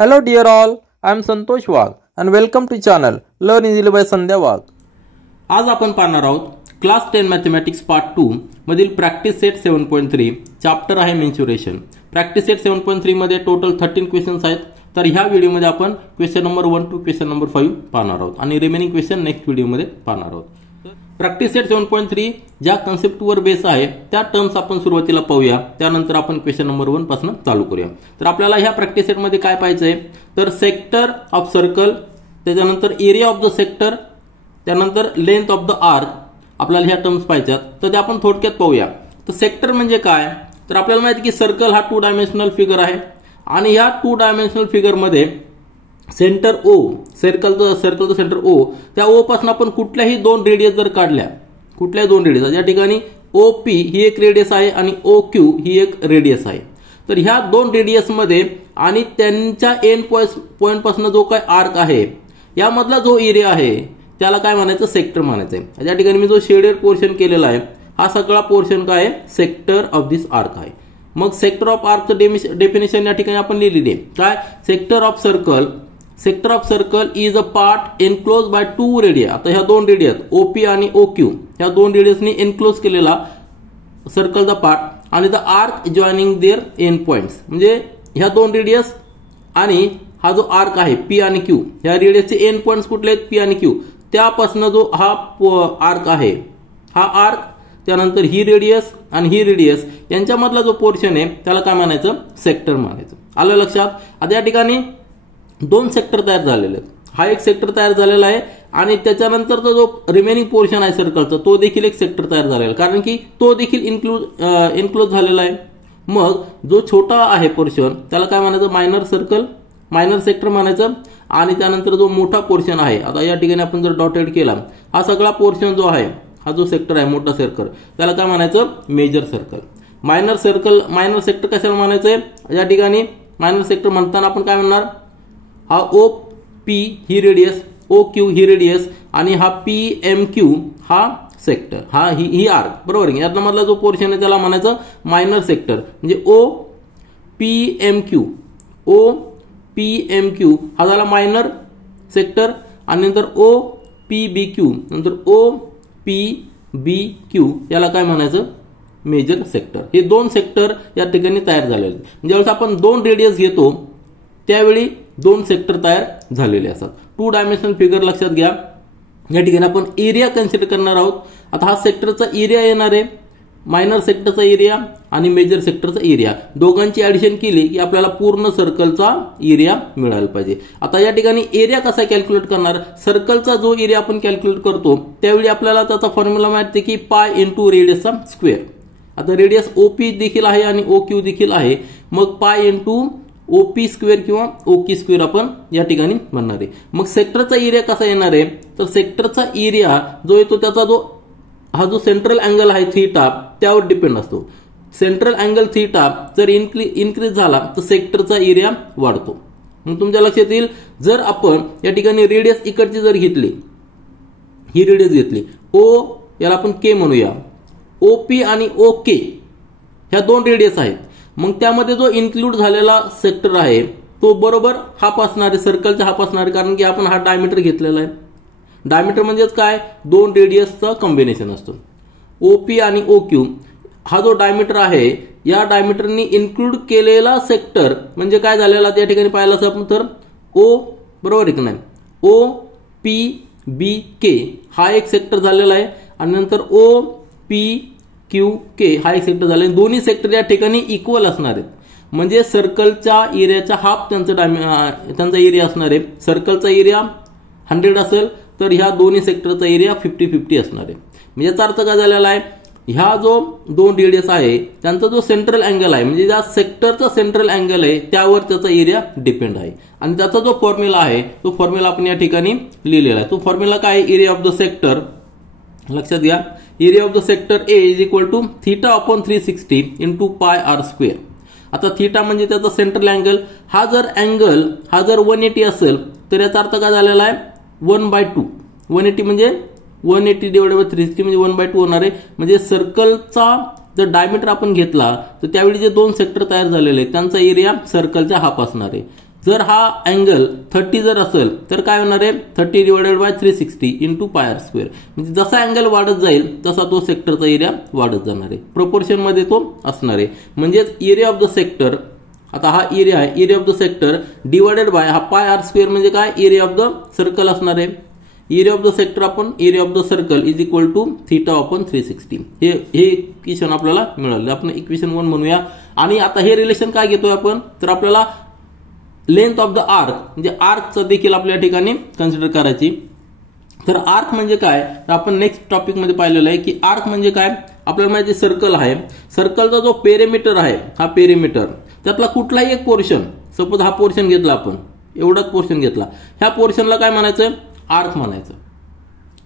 Hello dear all, I am Santosh Wagh and welcome to channel Learn Easily by संध्या वाघ। आज आपण पाहणार आहोत class 10 mathematics part 2 मधील practice set 7.3 chapter आहे mensuration. Practice set 7.3 मध्ये total 13 questions आहेत। तर ह्या व्हिडिओ मध्ये आपण question number 1 to question number 5 पाहणार आहोत आणि रिमेनिंग क्वेश्चन नेक्स्ट व्हिडिओ मध्ये पाहणार आहोत। प्रॅक्टिस सेट 7.3 ज्या कन्सेप्टवर बेस आहे त्या टर्म्स आपण सुरुवातीला पाहूया, त्यानंतर आपण क्वेश्चन नंबर 1 पासून चालू करूया। तर आपल्याला ह्या प्रॅक्टिस सेट मध्ये काय पाहायचंय तर सेक्टर ऑफ सर्कल, त्याच्यानंतर एरिया ऑफ द सेक्टर, त्यानंतर लेंथ ऑफ द आर्क, आपल्याला ह्या टर्म्स पाहायच्यात। तर ते आपण थोडक्यात पाहूया। तर सेक्टर म्हणजे काय तर आपल्याला माहिती की सर्कल हा 2 डायमेन्शनल फिगर आहे आणि या 2 डायमेन्शनल फिगर मध्ये सेंटर ओ, सर्कलचं सेंटर ओ, त्या ओ पासून आपण कुठल्याही 2 रेडियस जर काढल्या, कुठल्याही 2 रेडियस, या ठिकाणी OP ही एक रेडियस आहे आणि OQ ही एक रेडियस आहे। तर ह्या 2 रेडियस मध्ये आणि त्यांच्या एंड पॉइंट पासून जो काय आर्क आहे यामधला जो एरिया आहे त्याला काय म्हणायचं सेक्टर म्हणायचं आहे। या ठिकाणी मी जो शेडेड पोर्शन केलेला आहे हा सगळा पोर्शन काय आहे सेक्टर ऑफ दिस आर्क आहे। मग सेक्टर ऑफ आर्कचं डेफिनेशन या ठिकाणी आपण लिहिलेली आहे काय sector of circle is a part enclose by 2 radii. आता ह्या 2 रेडियस OP आणि OQ ह्या 2 रेडियसनी एनक्लोज केलेला सर्कलचा पार्ट आणि the arc joining their end points, म्हणजे ह्या 2 रेडियस आणि हा जो आर्क आहे P आणि Q, ह्या रेडियसचे एंड पॉइंट्स कुठले आहेत P आणि Q, त्यापासून जो हा आर्क आहे हा आर्क, त्यानंतर ही रेडियस आणि ही रेडियस यांच्यामधला जो पोर्शन आहे त्याला काय म्हणायचं सेक्टर म्हणायचं। आलं लक्षात। आता या ठिकाणी 2 सेक्टर तयार झालेले आहेत। हा एक सेक्टर तयार झालेला आहे आणि त्याच्यानंतरचा जो रिमेनिंग पोर्शन आहे सर्कलचा तो देखील एक सेक्टर तयार झालेला आहे, कारण की तो देखील इन्क्लोज झालेला आहे। मग जो छोटा आहे पोर्शन त्याला काय म्हणायचं मायनर सेक्टर म्हणायचं आणि त्यानंतर जो मोठा पोर्शन आहे, आता या ठिकाणी आपण जर डॉटेड केला हा सगळा पोर्शन जो आहे हा जो सेक्टर आहे मोठा सर्कल त्याला काय म्हणायचं मेजर सर्कल। मायनर सेक्टर कशाला म्हणायचंय या ठिकाणी मायनर सेक्टर म्हणताना आपण काय म्हणणार हा OP ही रेडियस, OQ ही रेडियस आणि हा PMQ हा सेक्टर, हा ही आर्क, बरोबर आहे। यातला मधला जो पोर्शन आहे त्याला म्हणायचं मायनर सेक्टर, म्हणजे OPMQ हा झाला मायनर सेक्टर आणि नंतर OPBQ, नंतर OPBQ याला काय म्हणायचं मेजर सेक्टर। हे 2 सेक्टर या ठिकाणी तयार झालेले आहेत। ज्यावेळेस आपण 2 रेडियस घेतो त्यावेळी 2 सेक्टर तयार झालेले असतात। 2 डायमेन्शनल फिगर लक्षात घ्या। या ठिकाणी आपण एरिया कन्सिडर करणार आहोत। आता हा सेक्टरचा एरिया येणार आहे, मायनर सेक्टरचा एरिया आणि मेजर सेक्टरचा एरिया, दोघांची ऍडिशन केली की आपल्याला पूर्ण सर्कलचा एरिया मिळायला पाहिजे। आता या ठिकाणी एरिया कसा कॅल्क्युलेट करणार, सर्कलचा जो एरिया आपण कॅल्क्युलेट करतो त्यावेळी आपल्याला त्याचा फॉर्म्युला माहिती की पाय इंटू रेडियसचा स्क्वेअर। आता रेडियस OP देखील आहे आणि OQ देखील आहे, मग पाय इंटू OP स्क्वेअर किंवा OQ स्क्वेअर आपण या ठिकाणी म्हणणार आहे। मग सेक्टरचा एरिया कसा येणार आहे तर सेक्टरचा एरिया जो येतो त्याचा हा जो सेंट्रल अँगल आहे थीटा त्यावर डिपेंड असतो। सेंट्रल अँगल थीटा जर इन्क्रीज झाला तर सेक्टरचा एरिया वाढतो। मग तुमच्या लक्षात येईल जर आपण या ठिकाणी रेडियस इकडची जर घेतली, ही रेडियस घेतली O, याला आपण K म्हणूया, OP आणि OK ह्या 2 रेडियस आहेत, मग त्यामध्ये जो इन्क्लूड झालेला सेक्टर आहे तो बरोबर हाफ असणार आहे, सर्कलचा हाफ असणार आहे, कारण की आपण हा डायमीटर घेतलेला आहे। डायमीटर म्हणजेच काय 2 रेडियसचा कॉम्बिनेशन असतो। OP आणि OQ हा जो डायमीटर आहे या डायमीटरनी इन्क्लूड केलेला सेक्टर म्हणजे काय झालेला त्या ठिकाणी पाहिलं असं आपण तर O, बरोबर आहे की नाही, OPBK हा एक सेक्टर झालेला आहे आणि नंतर OPQK हा एक सेक्टर झाला। दोन्ही सेक्टर या ठिकाणी इक्वल असणार आहेत, म्हणजे सर्कलच्या एरियाचा हाफ त्यांचा एरिया असणार आहे। सर्कलचा एरिया 100 असेल तर ह्या दोन्ही सेक्टरचा एरिया 50-50 असणार आहे। म्हणजे याचा अर्थ काय झालेला आहे ह्या जो 2 रेडियस आहे त्यांचा जो सेंट्रल अँगल आहे म्हणजे ज्या सेक्टरचा सेंट्रल अँगल आहे त्यावर त्याचा एरिया डिपेंड आहे आणि त्याचा जो फॉर्म्युला आहे तो फॉर्म्युला आपण या ठिकाणी लिहिलेला आहे। तो फॉर्म्युला काय एरिया ऑफ द सेक्टर, लक्षात घ्या area of the sector A is equal to theta upon 360 into pi R square. आता थीटा म्हणजे त्याचा सेंट्रल अँगल, हा जर 180 असेल तर याचा अर्थ काय झालेला आहे 1/2, 180 म्हणजे 180 डिवाइडेड बाय 360 म्हणजे 1/2 होणार आहे। म्हणजे सर्कलचा जर डायमीटर आपण घेतला तर त्यावेळी जे 2 सेक्टर तयार झालेले त्यांचा एरिया सर्कलच्या हाफ असणार आहे। जर हा अँगल 30 जर असेल तर काय होणार आहे 30 divided by 360 into pi R square. म्हणजे जसा अँगल वाढत जाईल तसा तो सेक्टरचा एरिया वाढत जाणार आहे, प्रोपोर्शन मध्ये तो असणार आहे. म्हणजेच एरिया ऑफ द सेक्टर, आता हा एरिया आहे, area of the sector divided bye हा पाय आर स्क्वेअर म्हणजे काय एरिया ऑफ द सर्कल असणार आहे. एरिया ऑफ द सेक्टर आपण area of the circle is equal to theta upon 360. हे इक्वेशन आपल्याला मिळालं. आपण इक्वेशन 1 म्हणूया. आणि आता हे रिलेशन काय घेतोय आपण, तर आपल्याला लेंथ ऑफ द आर्क म्हणजे आर्कचं देखील आपल्या ठिकाणी कन्सिडर करायची. तर आर्क म्हणजे काय, तर आपण नेक्स्ट टॉपिक मध्ये पाहिलेलं आहे की आर्क म्हणजे काय. आपल्याला माहिती सर्कल आहे, सर्कलचा जो पेरिमीटर आहे हा पेरिमीटर, त्यातला कुठलाही एक पोर्शन, सपोज हा पोर्शन घेतला आपण, एवढाच पोर्शन घेतला, ह्या पोर्शनला काय म्हणायचं आर्क म्हणायचं.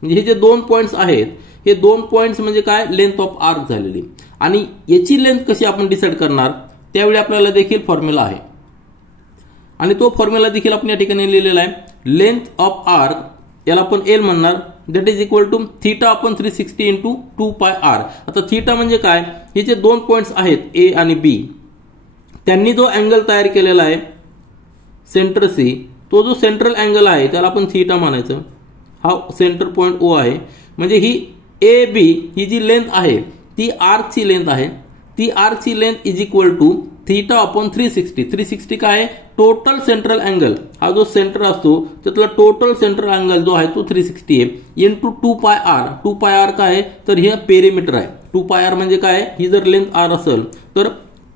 म्हणजे हे जे 2 पॉइंट्स आहेत हे 2 पॉइंट्स म्हणजे काय लेंथ ऑफ आर्क झालेली. आणि याची लेंथ कशी आपण डिसाईड करणार, त्यावेळी आपल्याला देखील फॉर्म्युला आहे आणि तो फॉर्म्युला देखील आपण या ठिकाणी लिहिलेला आहे. लेंथ ऑफ आर्क याला आपण एल म्हणणार, that is equal to theta upon 360 into 2 pi R. आता थीटा म्हणजे काय, हे जे 2 पॉइंट्स आहेत ए आणि बी, त्यांनी जो अँगल तयार केलेला आहे सेंटर सी, तो जो सेंट्रल अँगल आहे त्याला आपण थीटा म्हणायचं. हा सेंटर पॉइंट ओ आहे. म्हणजे ही A B he G length आहे ती आर्कची लेंथ आहे. ती आर्कची length is equal to theta upon 360. 360 काय आहे टोटल सेंट्रल अँगल, हा जो सेंटर असतो त्यातला टोटल सेंट्रल अँगल जो आहे तो 360 आहे into 2 pi R. 2 pi R काय आहे तर हे पेरिमीटर आहे. 2 पाय आर म्हणजे काय, ही जर लेंथ आर असेल तर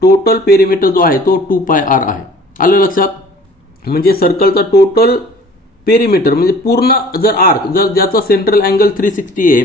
टोटल पेरिमीटर जो आहे तो 2 पाय आर आहे. आलं लक्षात. म्हणजे सर्कलचा टोटल पेरिमीटर म्हणजे पूर्ण जर आर्क जर ज्याचा सेंट्रल अँगल 360 आहे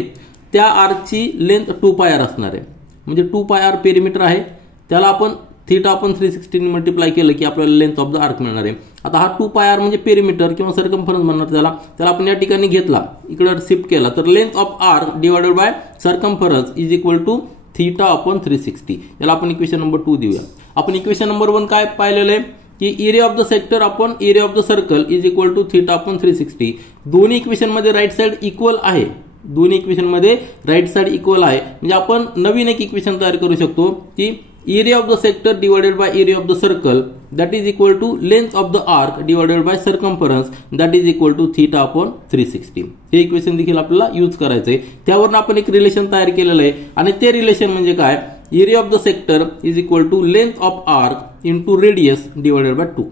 त्या आर्कची लेंथ 2 पाय आर असणार आहे. म्हणजे 2 पाय आर पेरिमीटर आहे, त्याला आपण थीटा आपण 360 मल्टिप्लाय केलं की आपल्याला लेंथ ऑफ द आर्क मिळणार आहे. आता हा 2 पाय आर म्हणजे पेरिमीटर किंवा सर्कम्फरन्स म्हणणार त्याला आपण या ठिकाणी घेतला, इकडे शिफ्ट केला, तर length of arc divided by circumference is equal to theta upon 360. याला आपण इक्वेशन नंबर 2 देऊया. आपण इक्वेशन नंबर 1 काय पाहिलेलं आहे की area of the sector upon area of the circle is equal to theta upon 360. दोन्ही इक्वेशन मध्ये राईट साइड इक्वल आहे, दोन्ही इक्वेशन मध्ये राईट साइड इक्वल आहे. म्हणजे आपण नवीन एक इक्वेशन तयार करू शकतो की area of the sector divided by area of the circle that is equal to length of the arc divided by circumference that is equal to theta upon 360. हे equation देखील आपल्याला यूज करायचंय. त्यावरून आपण एक रिलेशन तयार केलेलं आहे आणि ते रिलेशन म्हणजे काय, area of the sector is equal to length of arc into radius divided by 2.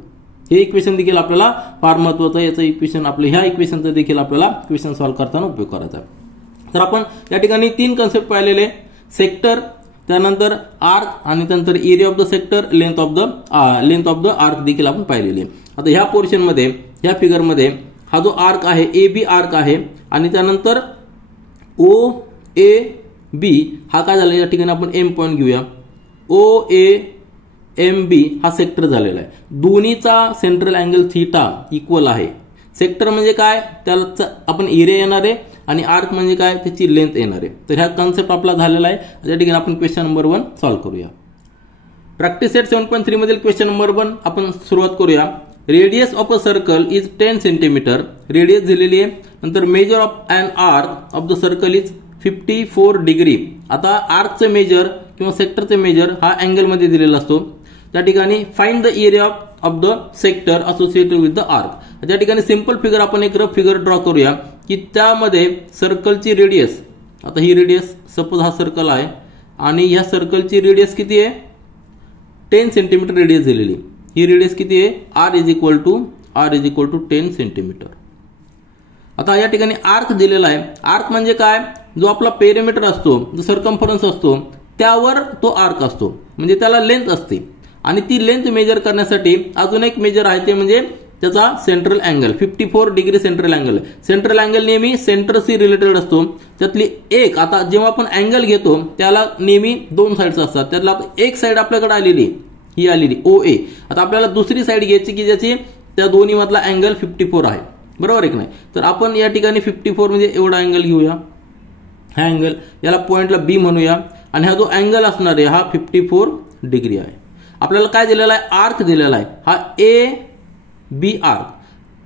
हे इक्वेशन देखील आपल्याला फार महत्वाचं आहे. याचं इक्वेशन आपलं ह्या इक्वेशनचं देखील आपल्याला इक्वेशन सॉल्व्ह करताना उपयोग करायचा आहे. तर आपण या ठिकाणी 3 कन्सेप्ट पाहिलेले, सेक्टर, त्यानंतर आर्क आणि त्यानंतर area of the sector, length of the arc देखील आपण पाहिलेली आहे. आता ह्या पोर्शन मध्ये ह्या फिगर मध्ये हा जो आर्क आहे ए बी आर्क आहे आणि त्यानंतर ओ ए बी हा काय झाला, या ठिकाणी आपण एम पॉईंट घेऊया. ओ ए एम बी हा सेक्टर झालेला आहे. दोन्हीचा सेंट्रल अँगल थीटा इक्वल आहे. सेक्टर म्हणजे काय, त्याला आपण एरिया येणार आहे आणि आर्क म्हणजे काय त्याची लेंथ येणार आहे. तर ह्या कन्सेप्ट आपला झालेला आहे. त्या ठिकाणी आपण क्वेश्चन नंबर 1 सॉल्व्ह करूया. प्रॅक्टिस सेट 7.3 मधील क्वेश्चन नंबर 1 आपण सुरुवात करूया. Radius of a circle is 10 centimetre. Radius दिलेली आहे. नंतर measure of an arc of the circle is 54 degree. आता आर्कचे मेजर किंवा सेक्टरचे मेजर हा अँगल मध्ये दिलेला असतो. त्या ठिकाणी find the area of the sector associated with the arc. त्या ठिकाणी सिंपल फिगर आपण एक रफ फिगर ड्रॉ करूया की त्यामध्ये सर्कलची रेडियस, आता ही रेडियस सपोज हा सर्कल आहे आणि ह्या सर्कलची रेडियस किती आहे 10 सेंटीमीटर रेडियस दिलेली. ही रेडियस किती आहे R is equal to 10 centimetre. आता या ठिकाणी आर्क दिलेला आहे. आर्क म्हणजे काय, जो आपला पेरिमीटर असतो, जो सर्कम्फरन्स असतो त्यावर तो आर्क असतो, म्हणजे त्याला लेंथ असते. आणि ती लेंथ मेजर करण्यासाठी अजून एक मेजर आहे ते म्हणजे त्याचा central angle 54 degree central angle. Central angle नेहमी सेंटरशी रिलेटेड असतो. त्यातली एक, आता जेव्हा आपण अँगल घेतो त्याला नेहमी 2 साइड्स असतात. त्यातला एक साइड आपल्याकडे आलेली, ही आलेली ओ ए. आता आपल्याला दुसरी साइड घ्यायची की ज्याची त्या दोन्ही मधला अँगल 54 आहे, बरोबर आहे की नाही. तर आपण या ठिकाणी 54 म्हणजे एवढा अँगल घेऊया. हा अँगल याला पॉइंटला बी म्हणूया आणि हा जो अँगल असणार आहे हा 54 डिग्री आहे. आपल्याला काय दिलेला आहे, आर्क दिलेला आहे, हा ए बी आर्क.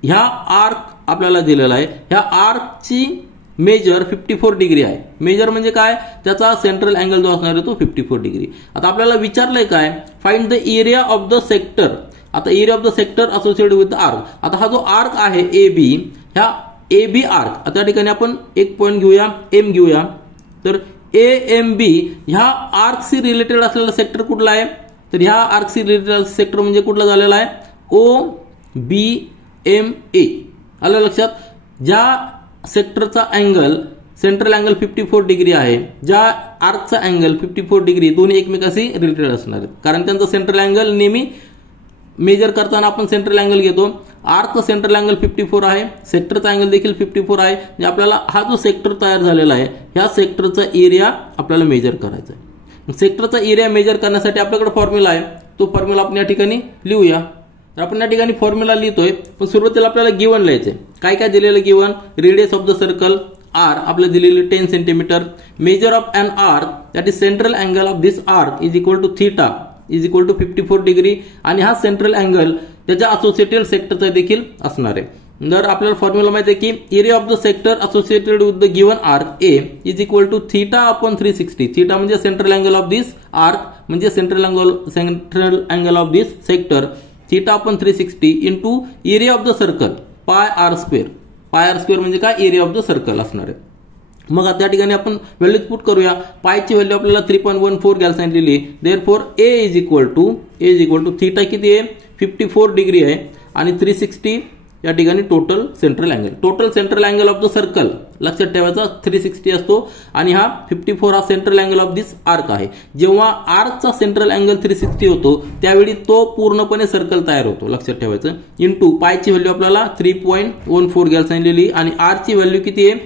ह्या आर्क आपल्याला दिलेला आहे. ह्या आर्कची मेजर 54 डिग्री आहे. मेजर म्हणजे काय, त्याचा सेंट्रल अँगल जो असणार आहे तो 54 डिग्री. आता आपल्याला विचारलंय काय, find the area of the sector. आता area of the sector associated with the arc. आता हा जो आर्क आहे ए बी, ह्या ए बी आर्क, आता या ठिकाणी आपण एक पॉईंट घेऊया, एम घेऊया. तर ए एम बी ह्या आर्कशी रिलेटेड असलेला सेक्टर कुठला आहे, तर ह्या आर्कशी रिलेटेड सेक्टर म्हणजे कुठला झालेला आहे, ओ बी एम ए. आलं लक्षात. ज्या सेक्टरचा अँगल सेंट्रल अँगल 54 डिग्री आहे, ज्या आर्कचा अँगल 54 डिग्री, दोन्ही एकमेकाशी रिलेटेड असणार आहेत, कारण त्यांचा सेंट्रल अँगल नेहमी मेजर करताना आपण सेंट्रल अँगल घेतो. आर्कचा सेंट्रल अँगल 54 आहे, सेक्टरचा अँगल देखील 54 आहे. म्हणजे आपल्याला हा जो सेक्टर तयार झालेला आहे, ह्या सेक्टरचा एरिया आपल्याला मेजर करायचा आहे. सेक्टरचा एरिया मेजर करण्यासाठी आपल्याकडे फॉर्म्युला आहे, तो फॉर्म्युला आपण या ठिकाणी लिहूया. तर आपण या ठिकाणी फॉर्म्युला लिहितोय, पण सुरुवातीला आपल्याला गिवन लिहायचे. काय काय दिलेलं given, radius of the circle R आपल्याला दिलेली 10 centimetre, measure of an arc that is central angle of this arc is equal to theta is equal to 54 degree, आणि हा सेंट्रल अँगल त्याच्या असोसिएटेड सेक्टरचा देखील असणार आहे. जर आपल्याला फॉर्म्युला माहिती आहे की area of the sector associated with the given arc A is equal to theta upon 360. Theta म्हणजे central angle of this arc, म्हणजे central angle of this sector, theta upon 360 into area of the circle pi R square. Pi R square म्हणजे काय, area of the circle असणार आहे. मग आता या ठिकाणी आपण व्हॅल्यूज पुट करूया. पायची व्हॅल्यू आपल्याला 3.14 घ्यायला सांगितलेली. Therefore A is equal to theta किती आहे, 54 डिग्री आहे, आणि 360 या ठिकाणी total central angle. Total central angle of the circle लक्षात ठेवायचा 360 असतो, आणि हा 54 हा central angle of this arc आहे. जेव्हा आर्कचा सेंट्रल अँगल 360 होतो त्यावेळी तो पूर्णपणे सर्कल तयार होतो, लक्षात ठेवायचं. इंटू पायची व्हॅल्यू आपल्याला 3.14 घ्यायला सांगितलेली, आणि आरची व्हॅल्यू किती आहे,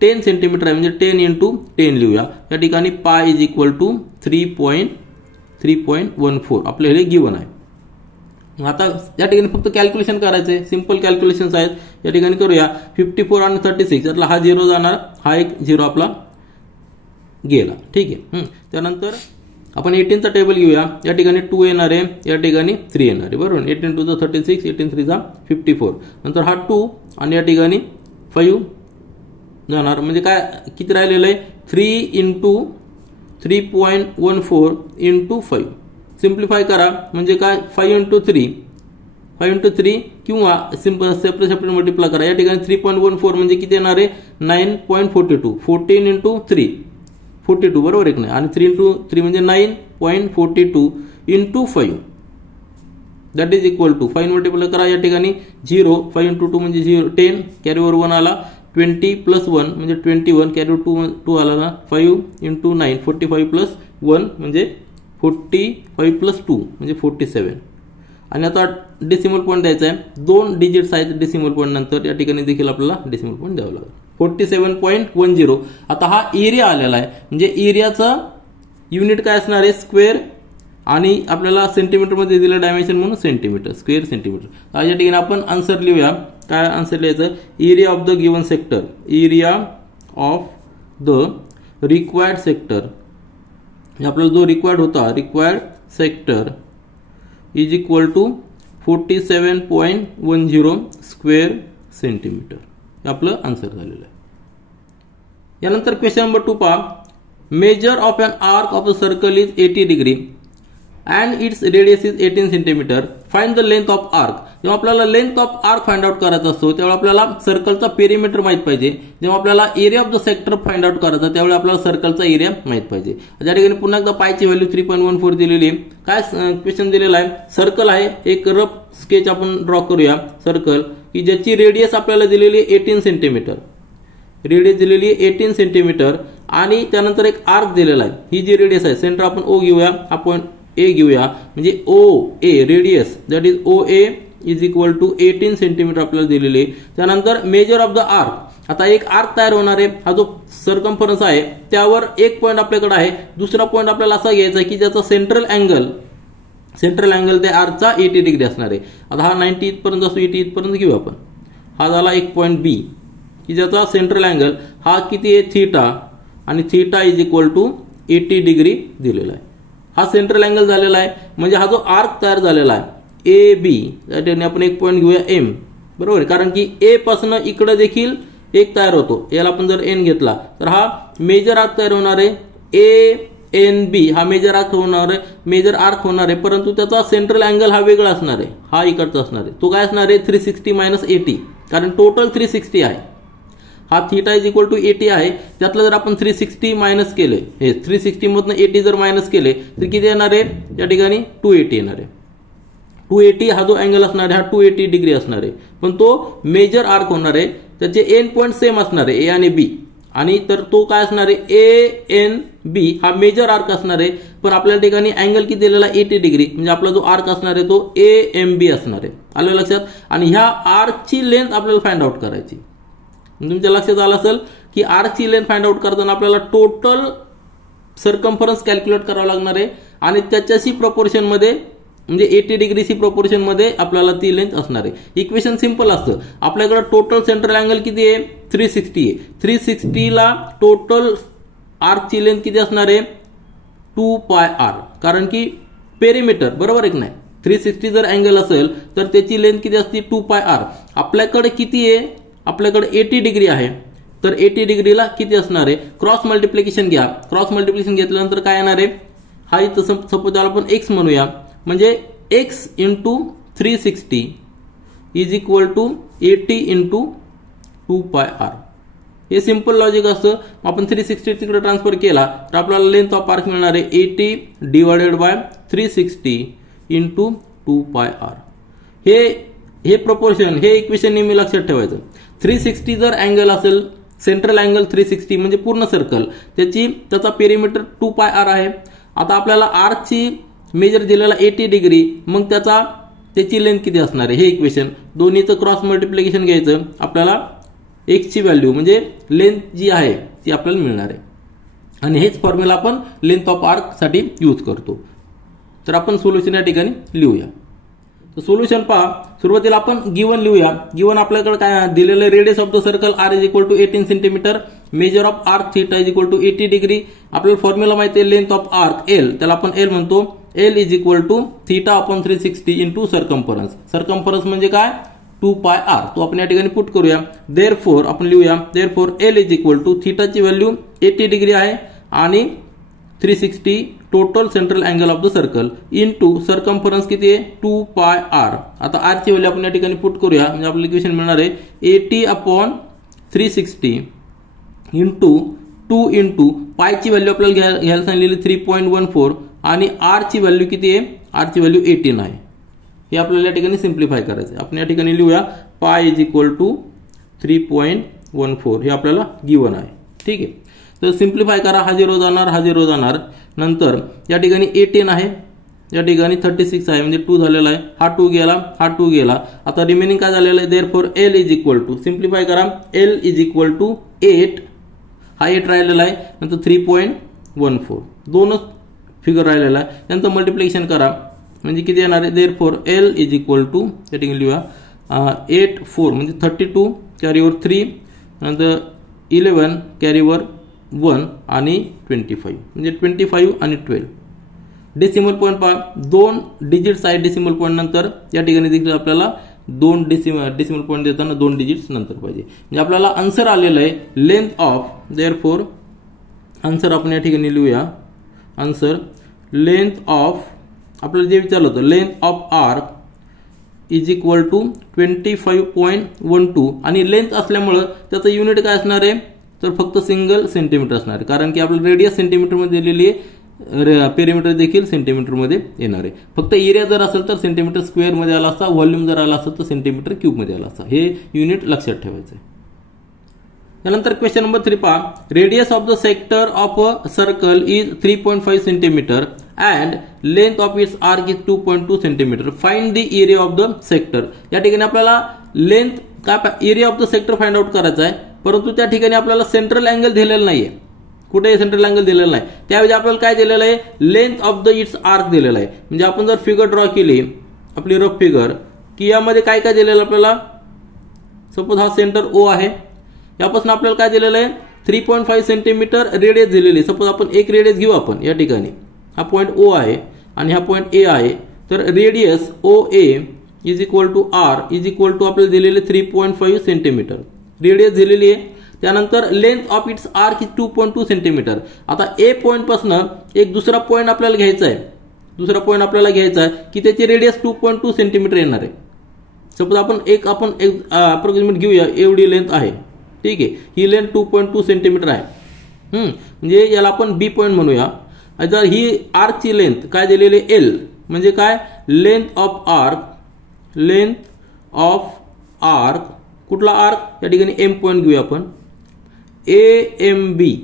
10 सेंटीमीटर आहे, म्हणजे 10 इंटू 10 लिहूया. या ठिकाणी पाय इज इक्वल टू 3.14 आपले हे गिवन आहे. आता या ठिकाणी फक्त कॅल्क्युलेशन करायचे, सिंपल कॅल्क्युलेशन्स आहेत. या ठिकाणी करूया. 54 आणि 36 यातला हा 0 जाणार, हा एक 0 आपला गेला. ठीक आहे. त्यानंतर आपण 18चा टेबल घेऊया. या ठिकाणी 2 येणार आहे, या ठिकाणी 3 येणार आहे, बरोबर. 18 2 36, 18 3 54. नंतर हा 2 आणि या ठिकाणी 5 जाणार, म्हणजे काय किती राहिलेलं आहे, 3 इंटू 3.14 इंटू 5. सिम्प्लिफाय करा म्हणजे काय, 5 इंटू 3 किंवा सिंपल सेपरेट मल्टिप्लाय करा. या ठिकाणी 3.14 म्हणजे किती येणार आहे, 9.42. 14 इंटू 3 42, बरोबर आहे की नाही, आणि 3 इंटू 3 म्हणजे 9.42 into 5 that is equal to 5 multiply करा. या ठिकाणी 0, 5 इंटू 2 म्हणजे 0, 10 कॅरीवर 1 आला, 20 प्लस 1 म्हणजे 21, कॅरीवर 2 आला ना, 5 इंटू 9 45 प्लस 1 म्हणजे 45 प्लस 2 म्हणजे 47. आणि आता डेसिमल पॉईंट द्यायचा आहे, 2 डिजिट्स आहेत डेसिमल पॉईंट नंतर, या ठिकाणी देखील आपल्याला डेसिमल पॉईंट द्यावं लागेल. 47.10. आता हा एरिया आलेला आहे, म्हणजे एरियाचं युनिट काय असणार आहे, स्क्वेअर, आणि आपल्याला सेंटीमीटरमध्ये दिलं डायमेन्शन म्हणून सेंटीमीटर, स्क्वेअर सेंटीमीटर. या ठिकाणी आपण आन्सर लिहूया. काय आन्सर लिहायचं, area of the given sector, area of the required sector, आपल्याला जो रिक्वायर्ड होता, required sector is equal to 47.10 square centimetre. हे आपलं आन्सर झालेलं आहे. यानंतर क्वेश्चन नंबर 2 पहा. Measure of an arc of the circle is 80 degree and its radius is 18 centimetre. Find the length of arc. जेव्हा आपल्याला length of arc find out करायचा असतो त्यावेळी आपल्याला सर्कलचा पेरिमीटर माहित पाहिजे. जेव्हा आपल्याला area of the sector find out करायचा त्यावेळी आपल्याला सर्कलचा एरिया माहित पाहिजे. या ठिकाणी पुन्हा एकदा पायची व्हॅल्यू 3.14 दिलेली. काय क्वेश्चन दिलेला आहे, सर्कल आहे, एक रफ स्केच आपण ड्रॉ करूया. सर्कल की ज्याची रेडियस आपल्याला दिलेली 18 सेंटीमीटर, रेडियस दिलेली 18 सेंटीमीटर, आणि त्यानंतर एक आर्क दिलेला आहे. ही जी रेडियस आहे, सेंटर आपण ओ घेऊया, हा पॉईंट ए घेऊया, म्हणजे O A radius that is O A is equal to 18 centimetre आपल्याला दिलेली. त्यानंतर मेजर ऑफ द आर्क. आता एक आर्क तयार होणार आहे, हा जो सर्कम्फरन्स आहे त्यावर एक पॉईंट आपल्याकडे आहे. दुसरा पॉईंट आपल्याला असा घ्यायचा की ज्याचा सेंट्रल अँगल त्या आर्कचा 80 डिग्री असणार आहे. आता हा 90 इथपर्यंत असतो, 80 इथपर्यंत घेऊ आपण. हा झाला एक पॉईंट बी की ज्याचा सेंट्रल अँगल हा किती आहे, थीटा, आणि theta is equal to 80 degree दिलेला आहे. हा सेंट्रल अँगल झालेला आहे. म्हणजे हा जो आर्क तयार झालेला आहे ए बी, त्या ठिकाणी आपण एक पॉईंट घेऊया एम, बरोबर, कारण की ए पासून इकडे देखील एक तयार होतो. याला आपण जर एन घेतला तर हा मेजर आर्क तयार होणार आहे ए एन बी हा मेजर आर्क होणार आहे, परंतु त्याचा सेंट्रल अँगल हा वेगळा असणार आहे, हा इकडचा असणार आहे. तो काय असणार आहे 360 मायनस 80, कारण टोटल 360 आहे. हा थीटा इज इक्वल टू 80 आहे. त्यातलं जर आपण 360 मायनस केले, हे 360 मधनं 80 जर मायनस केले तर किती येणार आहे या ठिकाणी 280 येणार आहे. 280 हा जो अँगल असणार आहे हा 280 डिग्री असणार आहे, पण तो मेजर आर्क होणार आहे. त्याचे एंड पॉइंट सेम असणार आहे ए आणि बी, आणि तर तो काय असणार आहे ए एन बी हा मेजर आर्क असणार आहे. पण आपल्या ठिकाणी अँगल किती दिलेला 80 डिग्री, म्हणजे आपला जो आर्क असणार आहे तो ए एम बी असणार आहे. आलं लक्षात. आणि ह्या आर्कची लेंथ आपल्याला फाइंड आउट करायची. तुमच्या लक्षात आलं असेल की आर्कची लेंथ फाइंड आउट करताना आपल्याला टोटल सर्कम्फरन्स कॅल्क्युलेट करावं लागणार आहे, आणि त्याच्याशी प्रोपोर्शन मध्ये म्हणजे 80 डिग्रीची प्रोपोर्शन मध्ये आपल्याला ती लेंथ असणार आहे. इक्वेशन सिंपल असतं. आपल्याकडे टोटल सेंट्रल अँगल किती आहे 360 आहे. 360 ला टोटल आर्कची लेंथ किती असणार आहे 2 पाय आर, कारण की पेरिमीटर बरोबर आहे की नाही. 360 जर अँगल असेल तर त्याची लेंथ किती असते 2 पाय आर. आपल्याकडे किती आहे, आपल्याकडे 80 डिग्री आहे, तर 80 डिग्रीला किती असणार आहे क्रॉस मल्टिप्लिकेशन घ्या. क्रॉस मल्टिप्लिकेशन घेतल्यानंतर काय येणार आहे, हा इथं सपोज आपण एक्स म्हणूया, म्हणजे X into 360 is equal to 80 into 2 pi R. हे सिंपल लॉजिक असतं. आपण 360 तिकडे ट्रान्सफर केला तर आपल्याला लेंथ ऑफ आर्क मिळणार आहे 80 divided by 360 into 2 pi R. हे प्रोपोर्शन, हे इक्वेशन नेहमी लक्षात ठेवायचं. 360 जर अँगल असेल, सेंट्रल अँगल 360 म्हणजे पूर्ण सर्कल, त्याचा पेरिमीटर 2 पाय आर आहे. आता आपल्याला आर्कची मेजर दिलेला 80 डिग्री, मग त्याची लेंथ किती असणार आहे हे इक्वेशन. दोन्हीचं क्रॉस मल्टिप्लिकेशन घ्यायचं, आपल्याला एक्सची व्हॅल्यू म्हणजे लेंथ जी आहे ती आपल्याला मिळणार आहे. आणि हेच फॉर्म्युला आपण लेंथ ऑफ आर्क साठी यूज करतो. तर आपण सोल्युशन या ठिकाणी लिहूया. तर सोल्युशन पहा. सुरुवातीला आपण गिवन लिहूया. गिवन आपल्याकडे काय दिलेलं, radius of the circle R is equal to 18 centimetre, measure of arc theta is equal to 80 degree. आपल्याला फॉर्म्युला माहिती आहे लेंथ ऑफ आर्क एल, त्याला आपण एल म्हणतो. L is equal to theta upon 360 into circumference. Circumference म्हणजे काय 2 pi R. तो आपण या ठिकाणी पुट करूया. देअरफॉर आपण लिहूया, therefore L is equal to थीटाची व्हॅल्यू 80 डिग्री आहे आणि 360 total central angle of the circle into circumference किती आहे 2 पाय आर. आता आर ची व्हॅल्यू आपण या ठिकाणी पुट करूया, म्हणजे आपल्याला इक्वेशन मिळणार आहे 80 अपॉन 360 इंटू 2 इंटू पायची व्हॅल्यू आपल्याला घ्यायला सांगितलेली 3.14 आणि आर ची व्हॅल्यू किती आहे, आर ची व्हॅल्यू 18 आहे. हे आपल्याला या ठिकाणी सिम्प्लिफाय करायचं आहे. आपण या ठिकाणी लिहूया पाय इज इक्वल टू 3.14 हे आपल्याला गिवन आहे. ठीक आहे. तर सिम्प्लिफाय करा, हा 0 जाणार, हा 0 जाणार. नंतर या ठिकाणी 18 आहे, या ठिकाणी 36 आहे, म्हणजे 2 झालेला आहे. हा 2 गेला, हा 2 गेला. आता रिमेनिंग काय झालेलं आहे, therefore L is equal to, simplify करा, एल इज इक्वल टू 8, हा 8 राहिलेला आहे. नंतर 3.14 दोनच फिगर राहिलेला आहे, त्यांचं मल्टिप्लिकेशन करा म्हणजे किती येणार आहे. Therefore L is equal to या ठिकाणी लिहूया 8 4 म्हणजे 32 कॅरीवर 3, नंतर 11 कॅरीवर 1 आणि 25 म्हणजे 25 आणि 12. डेसिमल पॉईंट पहा, 2 डिजिट्स आहे डेसिमल पॉईंट नंतर. या ठिकाणी देखील आपल्याला 2 डेसिमल पॉईंट देताना 2 डिजिट्स नंतर पाहिजे. म्हणजे आपल्याला आन्सर आलेलं आहे लेंथ ऑफ, देअरफॉर आन्सर आपण या ठिकाणी लिहूया. आन्सर लेंथ ऑफ, आपल्याला जे विचारलं होतं length of arc is equal to 25.12 आणि लेंथ असल्यामुळं त्याचं युनिट काय असणार आहे तर फक्त सिंगल सेंटीमीटर असणार आहे, कारण की आपल्याला रेडियस सेंटीमीटर मध्ये दिलेली आहे, पेरिमीटर देखील सेंटीमीटर मध्ये येणार आहे. फक्त एरिया जर असेल तर सेंटीमीटर स्क्वेअर मध्ये आला असता, व्हॉल्यूम जर आला असेल तर सेंटीमीटर क्यूब मध्ये आला असता. हे युनिट लक्षात ठेवायचं आहे. त्यानंतर क्वेश्चन नंबर 3 पहा. Radius of the sector of a circle is 3.5 centimetre and length of its arc is 2.2 centimetre. Find the area of the sector. या ठिकाणी आपल्याला लेंथ काय area of the sector find out करायचा आहे, परंतु त्या ठिकाणी आपल्याला सेंट्रल अँगल दिलेला नाहीये, कुठे सेंट्रल अँगल दिलेला नाही. त्याऐवजी आपल्याला काय दिलेलं आहे length of the it's arc दिलेला आहे. म्हणजे आपण जर फिगर ड्रॉ केली आपली रफ फिगर की यामध्ये काय काय दिलेलं आपल्याला, सपोज हा सेंटर ओ आहे, यापासून आपल्याला काय दिलेलं आहे 3.5 सेंटीमीटर रेडियस दिलेली. सपोज आपण एक रेडियस घेऊ, आपण या ठिकाणी हा पॉईंट ओ आहे आणि हा पॉईंट ए आहे, तर radius O A is equal to R is equal to आपल्याला दिलेले 3.5 सेंटीमीटर रेडियस दिलेली आहे. त्यानंतर length of its arc is 2.2 centimetre. आता ए पॉइंट पासून एक दुसरा पॉइंट आपल्याला घ्यायचा आहे, की त्याची रेडियस 2.2 सेंटीमीटर येणार आहे. सपोज आपण एक अप्रॉक्सिमेट घेऊया, एवढी लेंथ आहे. ठीक आहे, ही लेंथ 2.2 सेंटीमीटर आहे. म्हणजे याला आपण बी पॉइंट म्हणूया. जर ही आर्कची लेंथ काय दिलेली एल, म्हणजे काय लेंथ ऑफ आर्क कुठला आर्क, या ठिकाणी एम पॉइंट घेऊया आपण. M B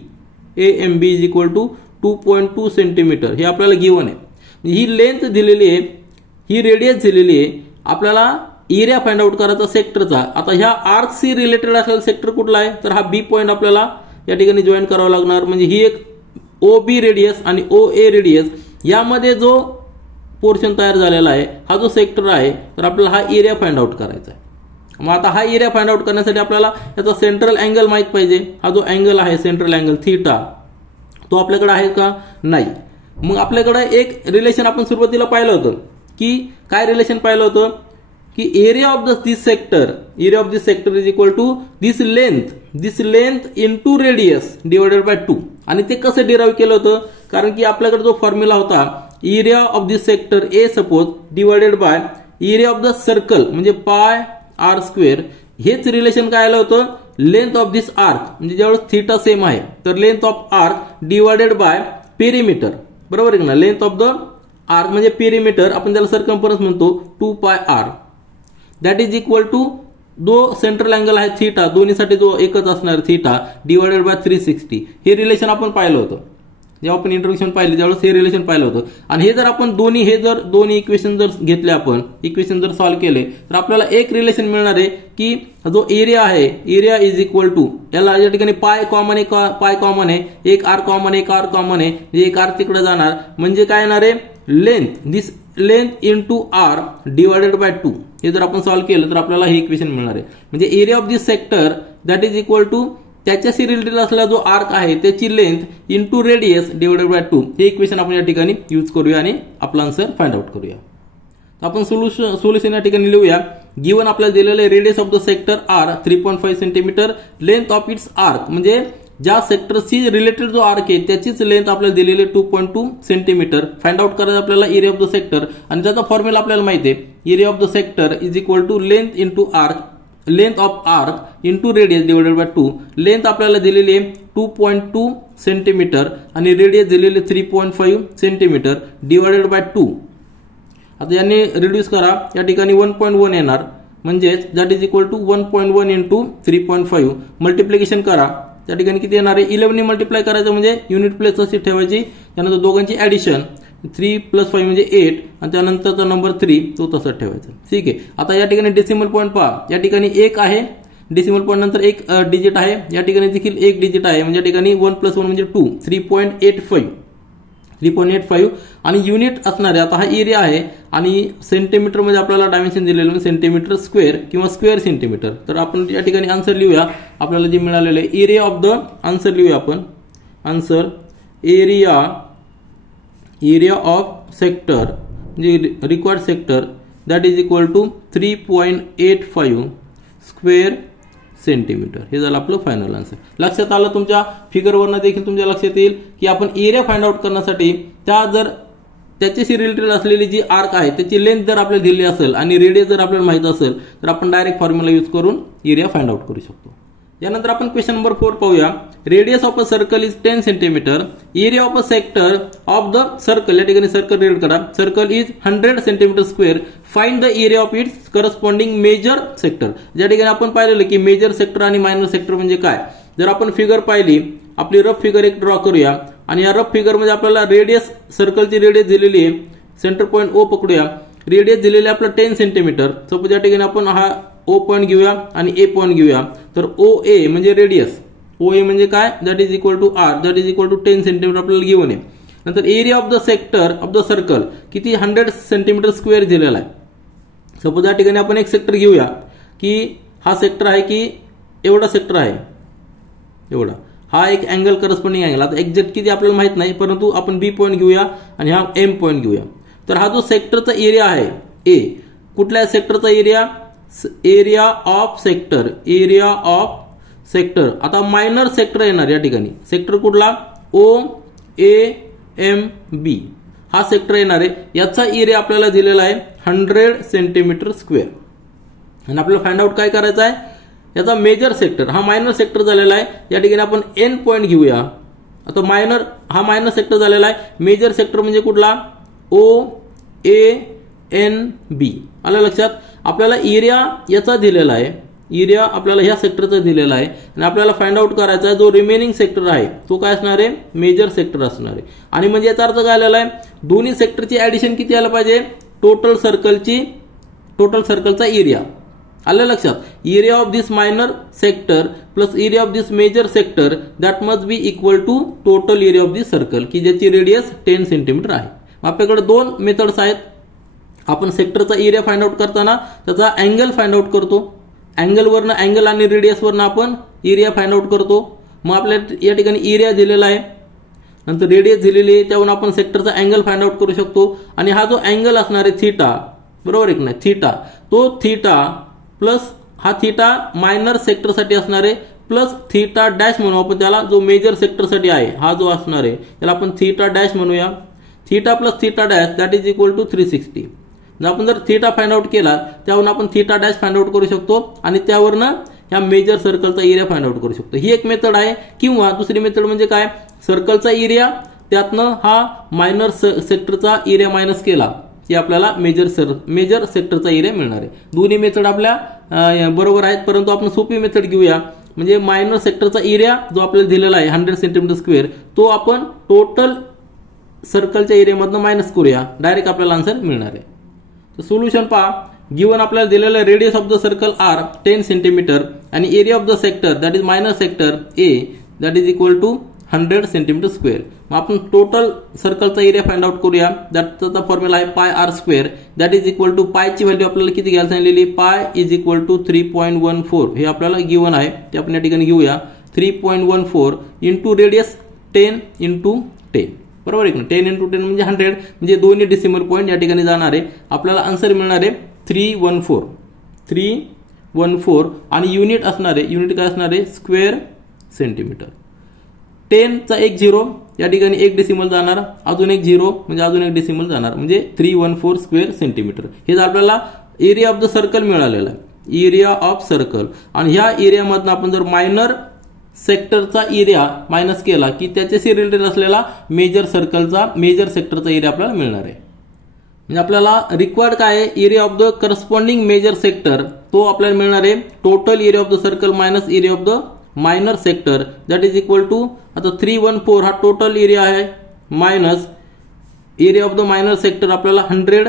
is equal to 2.2 centimetre हे आपल्याला गिवन आहे. ही लेंथ दिलेली आहे, ही रेडियस दिलेली आहे. आपल्याला एरिया फाइंड आउट करायचा सेक्टरचा. आता ह्या आर्कशी रिलेटेड असलेला सेक्टर कुठला आहे, तर हा बी पॉइंट आपल्याला या ठिकाणी जॉईन करावा लागणार. म्हणजे ही एक ओ बी रेडियस आणि ओ ए रेडियस यामध्ये जो पोर्शन तयार झालेला आहे, हा जो सेक्टर आहे, तर आपल्याला हा एरिया फाइंड आउट करायचा आहे. मग आता हा एरिया फाइंड आउट करण्यासाठी आपल्याला याचा सेंट्रल अँगल माहित पाहिजे. हा जो अँगल आहे सेंट्रल अँगल थीटा, तो आपल्याकडे आहे का, नाही. मग आपल्याकडे एक रिलेशन आपण सुरुवातीला पाहिलं होतं, की काय रिलेशन पाहिलं होतं, की area of this sector is equal to this length into radius divided by 2. आणि ते कसं डिराईव्ह केलं होतं, कारण की आपल्याकडे जो फॉर्म्युला होता area of this sector A suppose divided by area of the circle म्हणजे पाय आर स्क्वेअर. हेच रिलेशन काय आलं होतं, लेंथ ऑफ दिस आर्क म्हणजे ज्यावेळेस थीटा सेम आहे, तर length of arc divided by perimeter. बरोबर आहे ना, लेंथ ऑफ द आर्क म्हणजे पेरिमीटर, आपण त्याला सर्कम्फरन्स म्हणतो 2 pi R. That is equal to जो सेंट्रल अँगल आहे थीटा, दोन्हीसाठी जो एकच असणार थीटा डिवाइडेड बाय 360. हे रिलेशन आपण पाहिलं होतं जेव्हा आपण इंट्रोडक्शन पाहिलं, त्यावेळेस हे रिलेशन पाहिलं होतं. आणि हे जर आपण दोन्ही इक्वेशन जर घेतले, आपण इक्वेशन जर सॉल्व्ह केले, तर आपल्याला एक रिलेशन मिळणार आहे, की जो एरिया आहे, एरिया इज इक्वल टू याला या ठिकाणी पाय कॉमन आहे, एक आर कॉमन आहे, एक आर तिकडे जाणार, म्हणजे काय येणार आहे length into R divided by 2. हे जर आपण सॉल्व्ह केलं तर आपल्याला हे इक्वेशन मिळणार आहे. म्हणजे area of this sector that is equal to त्याच्याशी रिलेटेड असलेला जो आर्क आहे त्याची length into radius divided by 2. हे इक्वेशन आपण या ठिकाणी यूज करूया आणि आपला आन्सर फाइंड आउट करूया. तर आपण सोल्युशन या ठिकाणी लिहूया. गिवन आपल्याला दिलेलं आहे radius of the sector R 3.5 centimetre, length of its arc म्हणजे ज्या सेक्टरशी रिलेटेड जो आर्क आहे त्याचीच लेंथ आपल्याला दिलेली 2.2 सेंटीमीटर. फाइंड आउट करायचं आपल्याला एरिया ऑफ द सेक्टर, आणि त्याचा फॉर्म्युला आपल्याला माहिती आहे, area of the sector is equal to length into arc, length of arc into radius divided by 2. Length आपल्याला दिलेली आहे 2.2 सेंटीमीटर आणि रेडियस दिलेली 3.5 सेंटीमीटर डिवाइडेड बाय 2. आता यांनी रिड्यूस करा, या ठिकाणी 1.1 येणार, म्हणजेच that is equal to 1.1 into 3.5. Multiplication करा, त्या ठिकाणी किती येणार आहे, 11 ने मल्टिप्लाय करायचं म्हणजे युनिट प्लेस अशी ठेवायची. त्यानंतर दोघांची ऍडिशन 3 + 5 म्हणजे 8 आणि त्यानंतरचा नंबर 3 तो तसंच ठेवायचा. ठीक आहे. आता या ठिकाणी डेसिमल पॉईंट पहा, या ठिकाणी 1 आहे, डेसिमल पॉईंट नंतर एक डिजिट आहे, या ठिकाणी देखील एक डिजिट आहे, म्हणजे या ठिकाणी 1 + 1 म्हणजे 2, 3.85 आणि युनिट असणार आहे. आता हा एरिया आहे आणि सेंटीमीटर मध्ये आपल्याला डायमेन्शन दिलेलं आहे सेंटीमीटर स्क्वेअर किंवा स्क्वेअर सेंटीमीटर. तर आपण या ठिकाणी आन्सर लिहूया. आपल्याला जे मिळालेलं आहे एरिया ऑफ द आन्सर लिहूया आपण. आन्सर एरिया ऑफ सेक्टर म्हणजे required sector that is equal to 3.85 square centimetre. हे झालं आपलं फायनल आन्सर. लक्षात आलं, तुमच्या फिगरवरनं देखील तुमच्या लक्षात येईल की आपण एरिया फाइंड आउट करण्यासाठी त्याच्याशी रिलेटेड असलेली जी आर्क आहे त्याची लेंथ जर आपल्याला दिली असेल आणि रेडियस जर आपल्याला माहित असेल तर आपण डायरेक्ट फॉर्म्युला यूज करून एरिया फाइंड आउट करू शकतो. यानंतर आपण क्वेश्चन नंबर 4 पाहूया. Radius of a circle is 10 centimetre, area of a sector of the circle, या ठिकाणी सर्कल रीड करा, circle is 100 centimetre square, find the area of its corresponding major sector. ज्या ठिकाणी आपण पाहिलेलं की मेजर सेक्टर आणि मायनर सेक्टर म्हणजे काय. जर आपण फिगर पाहिली, आपली रफ फिगर एक ड्रॉ करूया आणि या रफ फिगर मध्ये आपल्याला रेडियस, सर्कलची रेडियस दिलेली आहे, सेंटर पॉईंट ओ पकडूया, रेडियस दिलेली आहे आपलं 10 सेंटीमीटर. सपोज या ठिकाणी आपण हा ओ पॉईंट घेऊया आणि ए पॉईंट घेऊया, तर ओ ए म्हणजे रेडियस, ओ ए म्हणजे काय, that is equal to R, that is equal to 10 centimetre आपल्याला गिवन आहे. नंतर area of the sector of the circle किती 100 सेंटीमीटर स्क्वेअर दिलेला आहे. सपोज या ठिकाणी आपण एक सेक्टर घेऊया की हा सेक्टर आहे की एवढा सेक्टर आहे, एवढा, हा एक अँगल करस्पॉन्डिंग अँगल. आता एक्झॅक्ट किती आपल्याला माहित नाही, परंतु आपण बी पॉईंट घेऊया आणि हा एम पॉईंट घेऊया. तर हा जो सेक्टरचा एरिया आहे ए, कुठल्या सेक्टरचा area, area of sector, area of sector, आता मायनर सेक्टर येणार या ठिकाणी, सेक्टर कुठला OAMB हा सेक्टर येणार आहे, याचा एरिया आपल्याला दिलेला आहे 100 सेंटीमीटर स्क्वेअर. आणि आपल्याला फाइंड आउट काय करायचं आहे, याचा मेजर सेक्टर, हा मायनर सेक्टर झालेला आहे, या ठिकाणी आपण एन पॉइंट घेऊया. आता मायनर सेक्टर झालेला आहे, मेजर सेक्टर म्हणजे कुठला OANB. आलं लक्षात. आपल्याला एरिया याचा दिलेला आहे, एरिया आपल्याला ह्या सेक्टरचा दिलेला आहे आणि आपल्याला फाइंड आउट करायचा आहे जो रिमेनिंग सेक्टर आहे तो काय असणार आहे, मेजर सेक्टर असणार आहे. आणि म्हणजे याचा अर्थ काय आलेला आहे, दोन्ही सेक्टरची ऍडिशन किती आलं पाहिजे, टोटल सर्कलचा एरिया. आलं लक्षात. Area of this minor sector plus area of this major sector that must be equal to total area of this circle, की ज्याची रेडियस 10 सेंटीमीटर आहे. आपल्याकडे दोन मेथड्स आहेत. आपण सेक्टरचा एरिया फाइंड आउट करताना त्याचा अँगल फाइंड आउट करतो, अँगलवरनं अँगल आणि रेडियसवरनं आपण एरिया फाइंड आउट करतो. मग आपल्या या ठिकाणी एरिया दिलेला आहे, नंतर रेडियस दिलेली आहे, त्यावरून आपण सेक्टरचा अँगल फाइंड आउट करू शकतो. आणि हा जो अँगल असणार आहे थीटा, बरोबर आहे की नाही, थीटा, तो थीटा प्लस हा थीटा मायनर सेक्टरसाठी असणार आहे प्लस थीटा डॅश म्हणू आपण त्याला, जो मेजर सेक्टरसाठी आहे हा जो असणार आहे त्याला आपण थीटा डॅश म्हणूया. Theta plus theta dash that is equal to 360. आपण जर थीटा फाइंड आउट केला त्यावरून आपण थीटा डॅश फाइंड आउट करू शकतो आणि त्यावरनं ह्या मेजर सर्कलचा एरिया फाइंड आउट करू शकतो. ही एक मेथड आहे. किंवा दुसरी मेथड म्हणजे काय, सर्कलचा एरिया त्यातनं हा मायनर सेक्टरचा एरिया मायनस केला की आपल्याला मेजर सेक्टरचा एरिया मिळणार आहे. दोन्ही मेथड आपल्या बरोबर आहेत, परंतु आपण सोपी मेथड घेऊया. म्हणजे मायनर सेक्टरचा एरिया जो आपल्याला दिलेला आहे 100 सेंटीमीटर स्क्वेअर, तो आपण टोटल सर्कलच्या एरियामधनं मायनस करूया, डायरेक्ट आपल्याला आन्सर मिळणार आहे. तर सोल्युशन पहा. गिवन आपल्याला दिलेलं radius of the circle R 10 centimetre आणि area of the sector that is minor sector A that is equal to 100 centimetre square. मग आपण टोटल सर्कलचा एरिया फाइंड आउट करूया. त्याचा फॉर्म्युला आहे pi R square that is equal to, पायची value आपल्याला किती घ्यायला सांगितलेली, पाय इज इक्वल टू 3.14. हे आपल्याला गिवन आहे, ते आपण या ठिकाणी घेऊया. 3.14 इंटू रेडियस 10 इंटू 10, बरोबर आहे ना. 10 इंटू 10 म्हणजे 100, म्हणजे दोन्ही डेसिमल पॉईंट या ठिकाणी जाणार आहे. आपल्याला आन्सर मिळणार आहे 314 आणि युनिट असणार आहे, युनिट काय असणार आहे, स्क्वेअर सेंटीमीटर. 10चा एक 0 या ठिकाणी एक डेसिमल जाणार, अजून एक 0 म्हणजे अजून एक डेसिमल जाणार, म्हणजे 314 स्क्वेअर सेंटीमीटर. हे आपल्याला एरिया ऑफ द सर्कल मिळालेला आहे, एरिया ऑफ सर्कल. आणि ह्या एरियामधनं आपण जर मायनर सेक्टरचा एरिया मायनस केला की त्याच्याशी रिलेटेड असलेला मेजर सेक्टरचा एरिया आपल्याला मिळणार आहे. म्हणजे आपल्याला रिक्वायर्ड काय आहे, area of the corresponding major sector, तो आपल्याला मिळणार आहे total area of the circle minus area of the minor sector that is equal to, आता 314 हा टोटल एरिया आहे minus area of the minor sector आपल्याला 100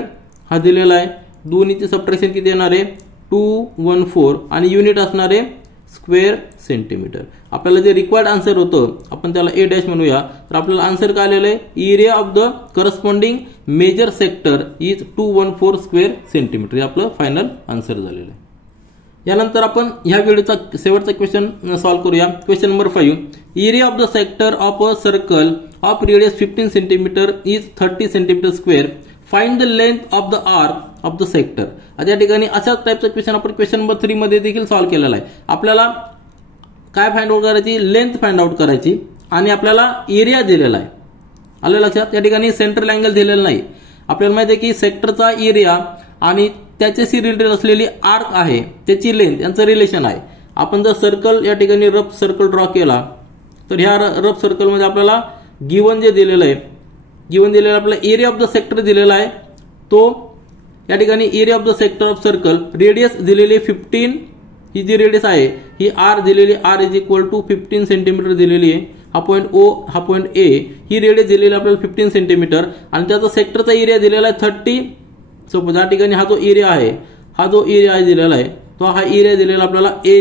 हा दिलेला आहे. दोन्हीची सबट्रॅक्शन किती येणार आहे, 214 आणि युनिट असणार आहे स्क्वेअर सेंटीमीटर. आपल्याला जे रिक्वायर्ड आन्सर होतं आपण त्याला ए डॅश म्हणूया. तर आपल्याला आन्सर काय आलेलं आहे, area of the corresponding major sector is 214 square centimetre. हे आपलं फायनल आन्सर झालेलं आहे. यानंतर आपण ह्या व्हिडिओचा शेवटचा क्वेश्चन सॉल्व्ह करूया. Question number 5, area of the sector of a circle of radius 15 centimetre is 30 centimetre square. Find the length of the arc of the sector. आता या ठिकाणी अशाच टाईपचा क्वेश्चन आपण क्वेश्चन नंबर 3 मध्ये देखील सॉल्व्ह केलेला आहे. आपल्याला काय फाइंड आउट करायची, लेंथ फाइंड आउट करायची आणि आपल्याला एरिया दिलेला आहे. आलं लक्षात. या ठिकाणी सेंट्रल अँगल दिलेला नाही. आपल्याला माहिती आहे की सेक्टरचा एरिया आणि त्याच्याशी रिलेटेड असलेली आर्क आहे त्याची लेंथ यांचं रिलेशन आहे. आपण जर सर्कल या ठिकाणी रफ सर्कल ड्रॉ केला तर ह्या रफ सर्कलमध्ये आपल्याला गिवन जे दिलेलं आहे, गिवन दिलेला आपला एरिया ऑफ द सेक्टर दिलेला आहे. तो या ठिकाणी area of the sector of circle radius दिलेली 15, ही जी रेडियस आहे ही आर दिलेली, R is equal to 15 centimetre दिलेली आहे. हा पॉईंट ओ, हा पॉईंट ए, ही रेडियस दिलेली आपल्याला 15 सेंटीमीटर आणि त्याचा सेक्टरचा एरिया दिलेला आहे 30. सपोज या ठिकाणी हा जो एरिया आहे, हा जो एरिया आहे दिलेला आहे तो हा एरिया दिलेला आपल्याला A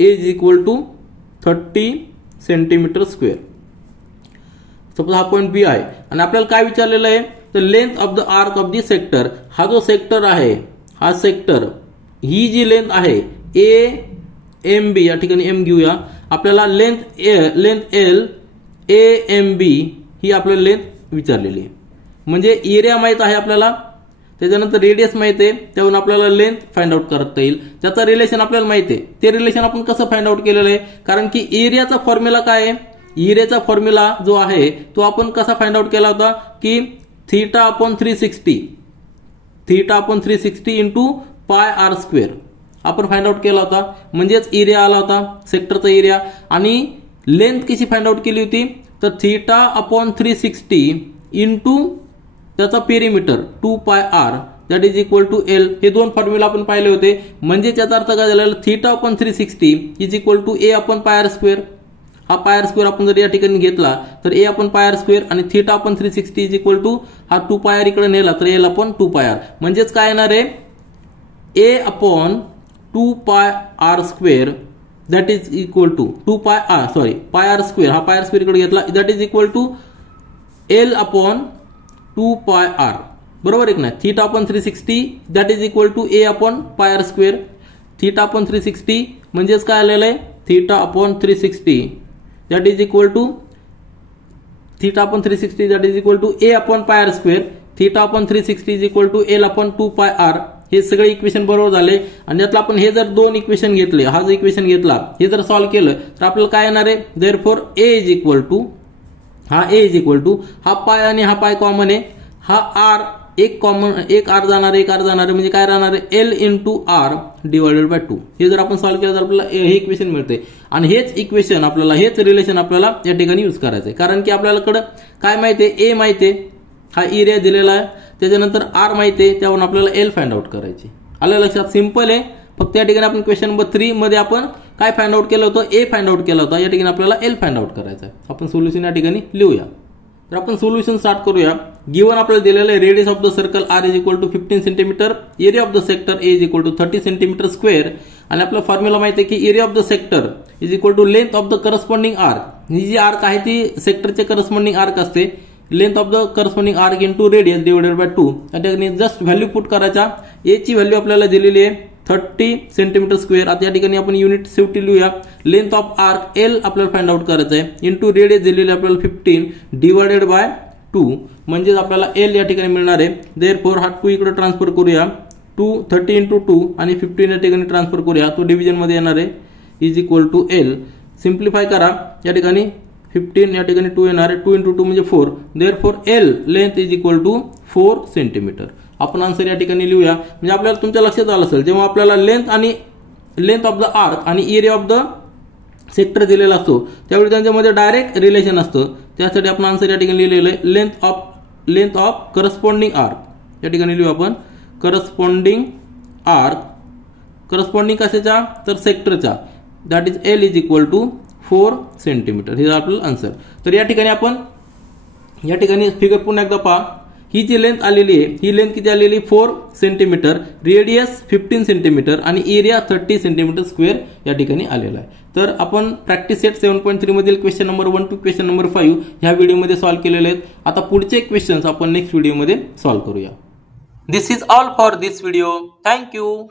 is equal to 30 centimetre square. Suppose हा पॉईंट बी आहे आणि आपल्याला काय विचारलेलं आहे, तर length of the arc of the sector. हा जो सेक्टर आहे, हा सेक्टर, ही जी लेंथ आहे ए एम बी, या ठिकाणी एम घेऊया. आपल्याला लेंथ एल ए एम बी ही आपल्याला लेंथ विचारलेली आहे. म्हणजे एरिया माहित आहे आपल्याला, त्याच्यानंतर रेडियस माहिती आहे, त्यावरून आपल्याला लेंथ फाइंड आउट करता येईल. त्याचा रिलेशन आपल्याला माहिती आहे. ते रिलेशन आपण कसं फाइंड आउट केलेलं आहे, कारण की एरियाचा फॉर्म्युला काय आहे, एरियाचा फॉर्म्युला जो आहे तो आपण कसा फाइंड आउट केला होता की θ/360 इंटू पाय आर स्क्वेअर आपण फाइंड आउट केला होता. म्हणजेच एरिया आला होता, सेक्टरचा एरिया. आणि लेंथ कशी फाइंड आउट केली होती, तर θ/360 इंटू त्याचा perimeter 2πr that is equal to L. हे दोन फॉर्म्युला आपण पाहिले होते. म्हणजे त्याचा अर्थ काय झालेला, θ/360 इज इक्वल टू a/πr². हा पायर स्क्वेअर आपण जर या ठिकाणी घेतला तर a/πr² आणि θ/360 इज इक्वल टू हा 2πr इकडे नेला तर l/2πr. म्हणजेच काय येणार आहे, a/2πr² that is equal to πr². हा पायर स्क्वेअर इकडे घेतला that is equal to l/2πr. बरोबर आहे की नाही. θ/360 that is equal to a/πr². θ/360 म्हणजेच काय आलेलं आहे, θ/360 that is equal to θ/360 that is equal to a/πr². θ/360 is equal to l/2πr. हे सगळे इक्वेशन बरोबर झाले. आणि यातला आपण हे जर दोन इक्वेशन घेतले, हा जो इक्वेशन घेतला हे जर सॉल्व्ह केलं तर आपल्याला काय येणार आहे, therefore a is equal to हा पाय आणि हा पाय कॉमन आहे, हा आर एक आर जाणार आहे, म्हणजे काय राहणार आहे, l into R divided by 2. हे जर आपण सॉल्व्ह केलं तर आपल्याला हे इक्वेशन मिळते. आणि हेच इक्वेशन आपल्याला, हेच रिलेशन आपल्याला या ठिकाणी यूज करायचं आहे. कारण की आपल्याकडे काय माहिती आहे, ए माहिती आहे, हा एरिया दिलेला आहे. त्याच्यानंतर आर माहिती आहे, त्यावरून आपल्याला एल फाइंड आउट करायची. आलं लक्षात, सिंपल आहे. फक्त या ठिकाणी आपण क्वेश्चन नंबर 3 मध्ये आपण काय फाइंड आउट केलं होतं, ए फाइंड आउट केला होता. या ठिकाणी आपल्याला एल फाइंड आउट करायचं आहे. आपण सोल्युशन या ठिकाणी लिहूया. तर आपण सोल्युशन स्टार्ट करूया. गिवन आपल्याला दिलेलं आहे radius of the circle R is equal to 15 centimetre, area of the sector A is equal to 30 centimetre square. आणि आपला फॉर्म्युला माहिती आहे की area of the sector is equal to length of the corresponding arc. ही जी arc आहे ती सेक्टरचे करस्पॉन्डिंग आर्क असते. Length of the corresponding arc into radius divided by 2. या ठिकाणी जस्ट व्हॅल्यू पुट करायचा. ए ची व्हॅल्यू आपल्याला दिलेली आहे 30 सेंटीमीटर स्क्वेअर. आता या ठिकाणी आपण युनिट शेवटी लिहूया. लेंथ ऑफ आर्क एल आपल्याला फाइंड आउट करायचं आहे, इंटू रेडियस दिलेली आपल्याला 15 डिवायडेड बाय 2. म्हणजेच आपल्याला एल या ठिकाणी मिळणार आहे. देअरफॉर हा 2 इकडे ट्रान्सफर करूया. 30 इंटू 2 आणि 15 या ठिकाणी ट्रान्सफर करूया. तो डिव्हिजन मध्ये येणार आहे is equal to L. Simplify करा. या ठिकाणी 15 या ठिकाणी 2 येणार आहे. 2 इंटू 2 म्हणजे 4. Therefore L length is equal to 4 centimetre. आपण आन्सर या ठिकाणी लिहूया. म्हणजे आपल्याला तुमच्या लक्षात आलं असेल, जेव्हा आपल्याला लेंथ ऑफ द आर्क आणि एरिया ऑफ द सेक्टर दिलेला असतो त्यावेळी त्यांच्यामध्ये डायरेक्ट रिलेशन असतं. त्यासाठी आपण आन्सर या ठिकाणी लिहिलेलं आहे लेंथ ऑफ करस्पॉन्डिंग आर्क. या ठिकाणी लिहू आपण करस्पॉन्डिंग आर्क. करस्पॉन्डिंग कशाच्या, तर सेक्टरच्या. That is L is equal to 4 centimetre. हे आपलं आन्सर. तर या ठिकाणी फिगर पुन्हा एकदा पहा. ही जी लेंथ आलेली आहे, ही लेंथ किती आलेली, 4 सेंटीमीटर, रेडियस 15 सेंटीमीटर आणि एरिया 30 सेंटीमीटर स्क्वेअर या ठिकाणी आलेला आहे. तर आपण प्रॅक्टिस सेट 7.3 मधील question number 1 to question number 5 ह्या व्हिडिओमध्ये सॉल्व्ह केलेले आहेत. आता पुढचे क्वेश्चन्स आपण नेक्स्ट व्हिडिओमध्ये सॉल्व्ह करूया. This is all for this video. Thank you.